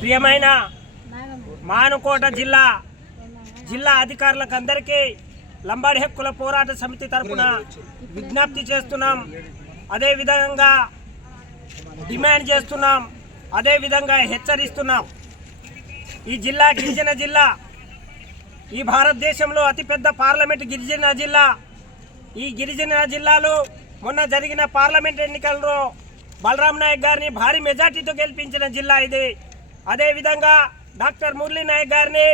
ప్రియమైన మానుకోట జిల్లా జిల్లా అధికారులకు అందరికీ లంబాడి హక్కుల పోరాట సమితి తరపున విజ్ఞప్తి చేస్తున్నాం. అదేవిధంగా డిమాండ్ చేస్తున్నాం. అదేవిధంగా హెచ్చరిస్తున్నాం. ఈ జిల్లా గిరిజన జిల్లా ఈ భారతదేశంలో అతిపెద్ద పార్లమెంట్ గిరిజన జిల్లా. ఈ గిరిజన జిల్లాలో మొన్న జరిగిన పార్లమెంట్ ఎన్నికల్లో బలరాం నాయక్ గారిని భారీ మెజార్టీతో గెలిపించిన జిల్లా ఇది. అదేవిధంగా డాక్టర్ మురళీ నాయక్ గారిని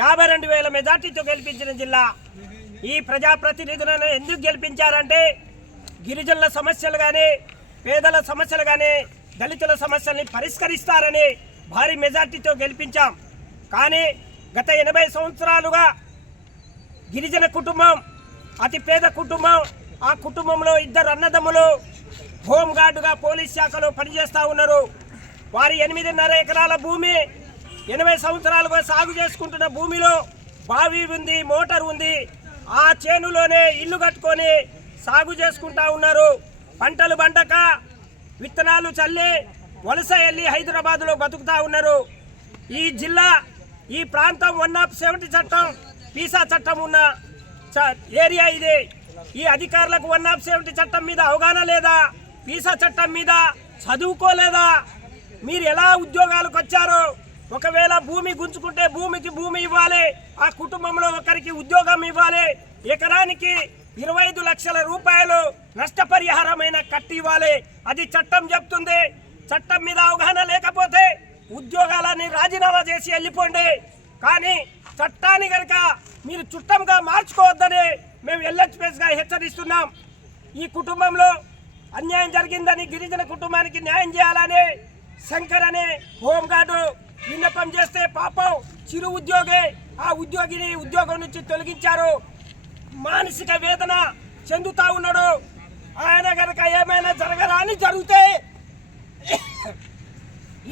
యాభై రెండు వేల మెజార్టీతో గెలిపించిన జిల్లా. ఈ ప్రజాప్రతినిధులను ఎందుకు గెలిపించారంటే గిరిజనుల సమస్యలు కానీ పేదల సమస్యలు కానీ దళితుల సమస్యల్ని పరిష్కరిస్తారని భారీ మెజార్టీతో గెలిపించాం. కానీ గత ఎనభై సంవత్సరాలుగా గిరిజన కుటుంబం అతి పేద కుటుంబం ఆ కుటుంబంలో ఇద్దరు అన్నదమ్ములు హోంగార్డుగా పోలీస్ శాఖలో పనిచేస్తూ ఉన్నారు. వారి ఎనిమిదిన్నర ఎకరాల భూమి ఎనభై సంవత్సరాలుగా సాగు చేసుకుంటున్న భూమిలో బావి ఉంది మోటార్ ఉంది. ఆ చేనులోనే ఇల్లు కట్టుకొని సాగు చేసుకుంటా ఉన్నారు. పంటలు పండక విత్తనాలు చల్లి వలస వెళ్ళి హైదరాబాద్లో బతుకుతా ఉన్నారు. ఈ జిల్లా ఈ ప్రాంతం వన్ ఆఫ్ సెవెంటీ చట్టం పీసా చట్టం ఉన్న చ- ఏరియా ఇది. ఈ అధికారులకు వన్ ఆఫ్ సెవెంటీ చట్టం మీద అవగాహన లేదా? పీసా చట్టం మీద చదువుకోలేదా? మీరు ఎలా ఉద్యోగాలకు వచ్చారు? ఒకవేళ భూమి గుంజుకుంటే భూమికి భూమి ఇవ్వాలి ఆ కుటుంబంలో ఒకరికి ఉద్యోగం ఇవ్వాలి ఎకరానికి ఇరవై ఐదు లక్షల రూపాయలు నష్టపరిహారమైన కట్టి ఇవ్వాలి. అది చట్టం చెప్తుంది. చట్టం మీద అవగాహన లేకపోతే ఉద్యోగాలని రాజీనామా చేసి వెళ్ళిపోండి. కానీ చట్టాన్ని కనుక మీరు చుట్టంగా మార్చుకోవద్దని మేము ఎల్హెచ్పిఎస్గా హెచ్చరిస్తున్నాం. ఈ కుటుంబంలో అన్యాయం జరిగిందని గిరిజన కుటుంబానికి న్యాయం చేయాలని శంకర్ అనే హోంగార్డు విన్నపం చేస్తే పాపం చిరు ఉద్యోగి ఆ ఉద్యోగిని ఉద్యోగం నుంచి తొలగించారు. మానసిక వేదన చెందుతా ఉన్నాడు. ఆయన కనుక ఏమైనా జరగరాని జరిగితే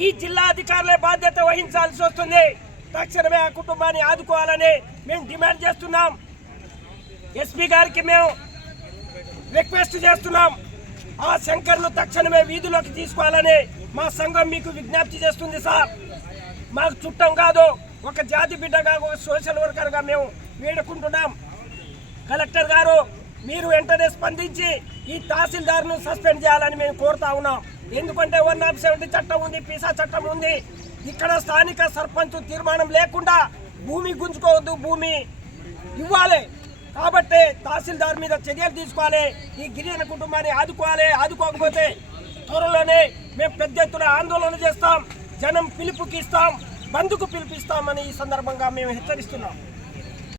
ఈ జిల్లా అధికారులే బాధ్యత వహించాల్సి వస్తుంది. తక్షణమే ఆ కుటుంబాన్ని ఆదుకోవాలని మేము డిమాండ్ చేస్తున్నాం. ఎస్పీ గారికి మేము రిక్వెస్ట్ చేస్తున్నాం. ఆ శంకర్ను తక్షణమే వీధిలోకి తీసుకోవాలని మా సంఘం మీకు విజ్ఞప్తి చేస్తుంది సార్. మాకు చుట్టం కాదు ఒక జాతి బిడ్డగా ఒక సోషల్ వర్కర్గా మేము వేడుకుంటున్నాం. కలెక్టర్ గారు మీరు వెంటనే స్పందించి ఈ తహసీల్దార్ను సస్పెండ్ చేయాలని మేము కోరుతా ఉన్నాం. ఎందుకంటే వన్ ఆఫ్ సెవెంటీ చట్టం ఉంది పీసా చట్టం ఉంది. ఇక్కడ స్థానిక సర్పంచ్ తీర్మానం లేకుండా భూమి గుంజుకోవద్దు భూమి ఇవ్వాలి. కాబట్టి తహసీల్దార్ మీద చర్యలు తీసుకోవాలి. ఈ గిరిజన కుటుంబాన్ని ఆదుకోవాలి. ఆదుకోకపోతే త్వరలోనే మేము పెద్ద ఎత్తున ఆందోళన చేస్తాం. జనం పిలుపుకి ఇస్తాం బంధుకు పిలిపిస్తామని ఈ సందర్భంగా మేము హెచ్చరిస్తున్నాం.